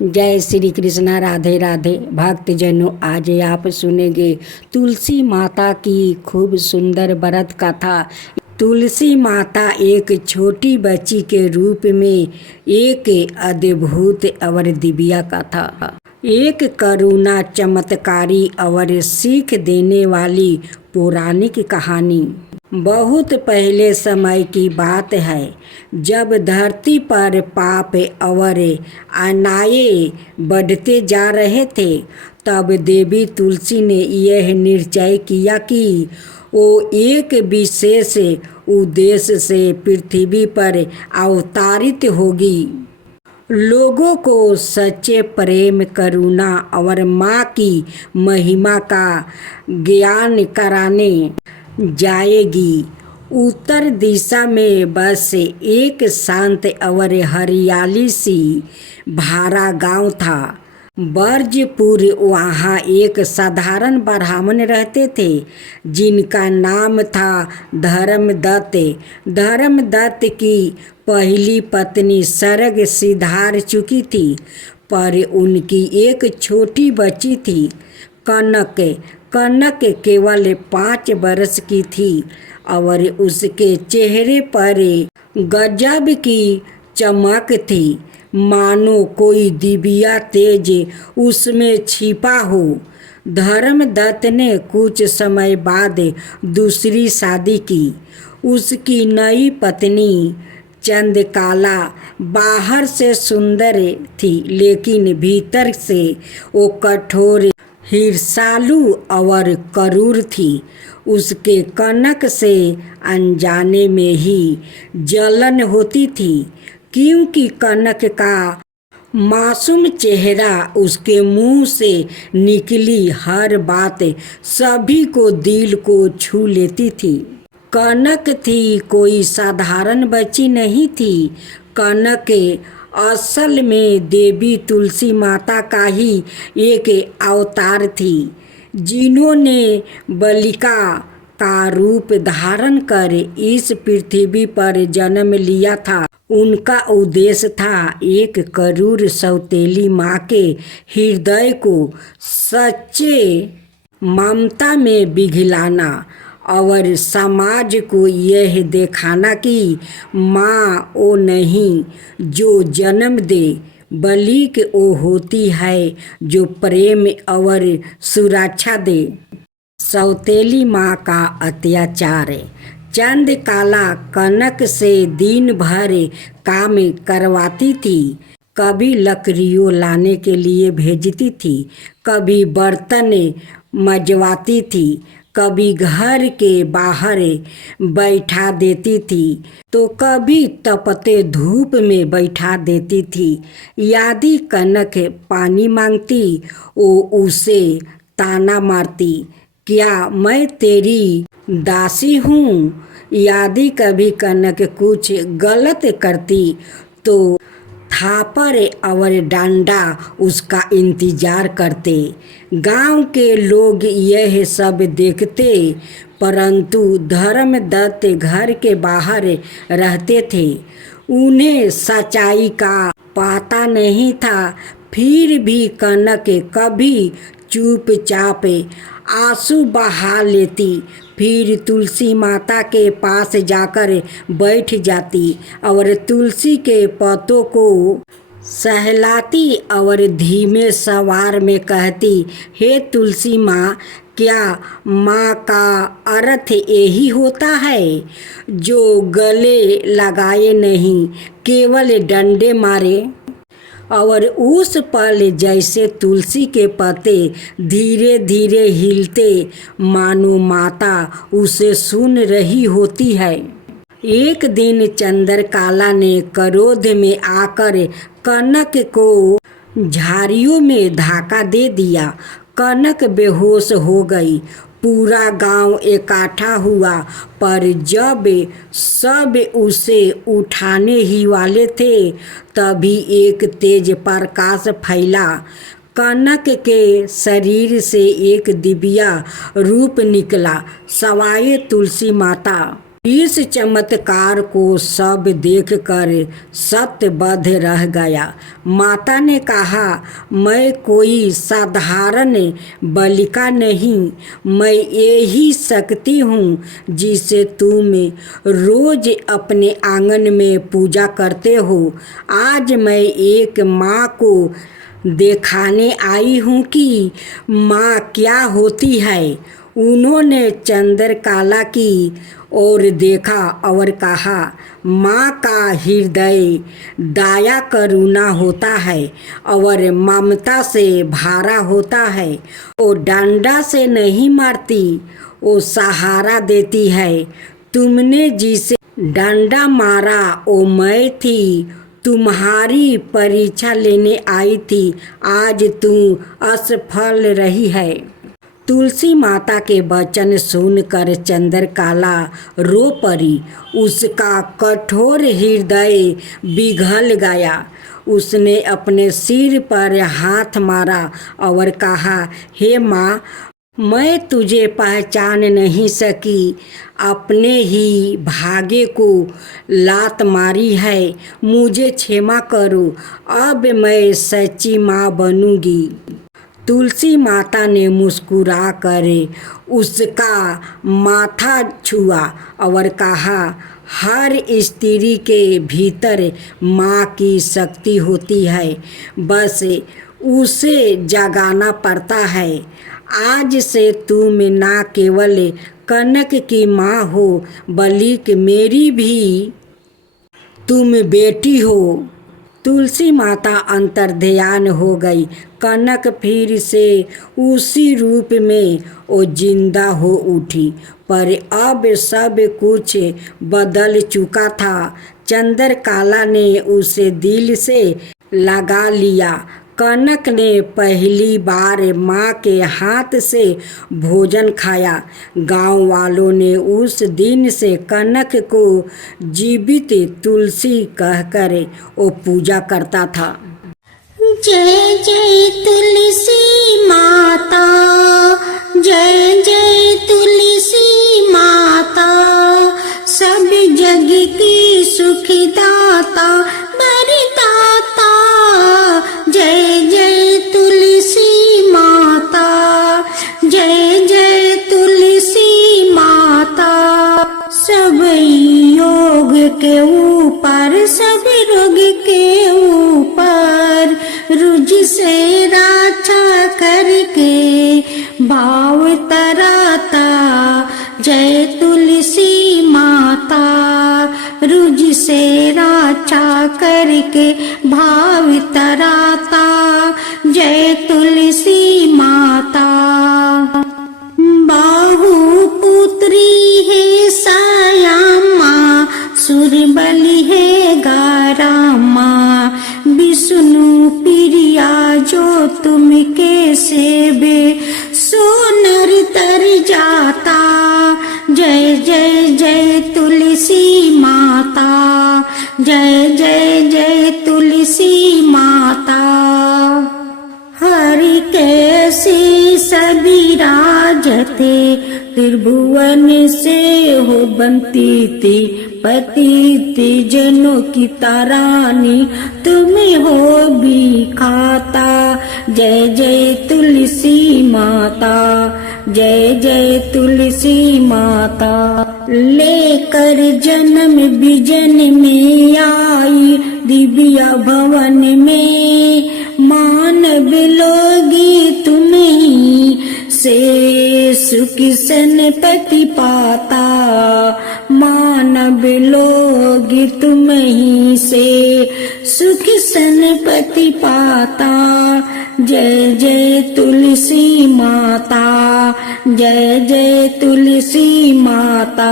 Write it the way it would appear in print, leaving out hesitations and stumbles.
जय श्री कृष्णा। राधे राधे भक्तजनों, आज आप सुनेंगे तुलसी माता की खूब सुंदर व्रत कथा। तुलसी माता एक छोटी बच्ची के रूप में एक अद्भुत और दिव्य कथा, एक करुणा चमत्कारी और सीख देने वाली पौराणिक कहानी। बहुत पहले समय की बात है, जब धरती पर पाप और अन्याय बढ़ते जा रहे थे, तब देवी तुलसी ने यह निश्चय किया कि वो एक विशेष उद्देश्य से पृथ्वी पर अवतरित होगी। लोगों को सच्चे प्रेम, करुणा और माँ की महिमा का ज्ञान कराने जाएगी। उत्तर दिशा में बस एक शांत और हरियाली सी भारा गांव था, बर्जपुर। वहाँ एक साधारण ब्राह्मण रहते थे, जिनका नाम था धर्मदत्त। धर्मदत्त की पहली पत्नी स्वर्ग सिधार चुकी थी, पर उनकी एक छोटी बच्ची थी, कनक। कनक केवल 5 वर्ष की थी और उसके चेहरे पर गजब की चमक थी, मानो कोई दिव्य तेज उसमें छिपा हो। धर्मदत्त ने कुछ समय बाद दूसरी शादी की। उसकी नई पत्नी चंद्रकला बाहर से सुंदर थी, लेकिन भीतर से वो कठोर, ईर्ष्यालु और क्रूर थी। उसके कनक से अनजाने में ही जलन होती थी, क्योंकि कनक का मासूम चेहरा, उसके मुंह से निकली हर बात सभी को दिल को छू लेती थी। कनक थी कोई साधारण बच्ची नहीं थी। कनक असल में देवी तुलसी माता का ही एक अवतार थी, जिन्होंने बालिका का रूप धारण कर इस पृथ्वी पर जन्म लिया था। उनका उद्देश्य था एक क्रूर सौतेली माँ के हृदय को सच्चे ममता में पिघलाना और समाज को यह दिखाना कि माँ वो नहीं जो जन्म दे, बल्कि वो होती है जो प्रेम और सुरक्षा दे। सौतेली माँ का अत्याचार। चंद्रकला कनक से दिन भर काम करवाती थी। कभी लकड़ियों लाने के लिए भेजती थी, कभी बर्तन मजवाती थी, कभी घर के बाहर बैठा देती थी, तो कभी तपते धूप में बैठा देती थी। यदि कनक पानी मांगती, वो उसे ताना मारती, क्या मैं तेरी दासी हूँ। यदि कभी कनक कुछ गलत करती, तो थापर और डंडा उसका इंतजार करते। गांव के लोग यह सब देखते, परंतु धर्मदत्त घर के बाहर रहते थे। उन्हें सच्चाई का पता नहीं था। फिर भी कनक कभी चुपचाप आंसू बहा लेती, फिर तुलसी माता के पास जाकर बैठ जाती और तुलसी के पत्तों को सहलाती और धीमे स्वर में कहती, हे तुलसी माँ, क्या माँ का अर्थ यही होता है जो गले लगाए नहीं, केवल डंडे मारे। और उस पल जैसे तुलसी के पत्ते धीरे धीरे हिलते, मानो माता उसे सुन रही होती है। एक दिन चंद्रकला ने क्रोध में आकर कनक को झाड़ियों में धक्का दे दिया। कनक बेहोश हो गई। पूरा गांव इकट्ठा हुआ, पर जब सब उसे उठाने ही वाले थे, तभी एक तेज प्रकाश फैला। कनक के शरीर से एक दिव्य रूप निकला, सवाए तुलसी माता। इस चमत्कार को सब देखकर सत्यबद्ध रह गया। माता ने कहा, मैं कोई साधारण बालिका नहीं, मैं यही शक्ति हूँ जिसे तुम रोज अपने आंगन में पूजा करते हो। आज मैं एक माँ को दिखाने आई हूँ कि माँ क्या होती है। उन्होंने चंद्रकला की और देखा और कहा, माँ का हृदय दया करुणा होता है और ममता से भरा होता है। वो डंडा से नहीं मारती, वो सहारा देती है। तुमने जिसे डंडा मारा वो मैं थी, तुम्हारी परीक्षा लेने आई थी। आज तुम असफल रही है। तुलसी माता के वचन सुनकर चंद्रकला रो पड़ी। उसका कठोर हृदय पिघल गया। उसने अपने सिर पर हाथ मारा और कहा, हे माँ, मैं तुझे पहचान नहीं सकी, अपने ही भाग्य को लात मारी है। मुझे क्षमा करो, अब मैं सच्ची माँ बनूंगी। तुलसी माता ने मुस्कुरा कर उसका माथा छुआ और कहा, हर स्त्री के भीतर माँ की शक्ति होती है, बस उसे जगाना पड़ता है। आज से तुम ना केवल कनक की माँ हो, बल्कि मेरी भी तुम बेटी हो। तुलसी माता अंतर्ध्यान हो गई। कनक फिर से उसी रूप में वो जिंदा हो उठी, पर अब सब कुछ बदल चुका था। चंद्रकला ने उसे दिल से लगा लिया। कनक ने पहली बार माँ के हाथ से भोजन खाया। गांव वालों ने उस दिन से कनक को जीवित तुलसी कहकर वो पूजा करता था। जय जय तुलसी माता, जय जय तुलसी माता, सब जग की सुखदाता वरदाता। जय जय तुलसी माता, जय जय तुलसी माता। सब योग के ऊपर, सब रोग के ऊपर, रुझ से रक्षा करके भाव तराता। जय तुलसी माता, रुझ से रक्षा करके भाव तराता। जय तुलसी माता। बाहु पुत्री है सायामा, सुरबली है गारामा, विष्णु प्रिया जो तुम के सेवे सोनर तर जाता। जय जय जय तुलसी माता, जय जय जय तुलसी माता। हरि कैसे सभी राजते, त्रिभुवन से हो बनती थी। पतित जनों की तारानी तुम हो भी खाता। जय जय तुलसी माता, जय जय तुलसी माता। लेकर जन्म बिजन में आई, दिव्या भवन में मानव लोगी तुम ही से सुख सनपति पाता। मानव लोग तुम ही से सुख सनपति पाता। जय जय तुलसी माता, जय जय तुलसी माता।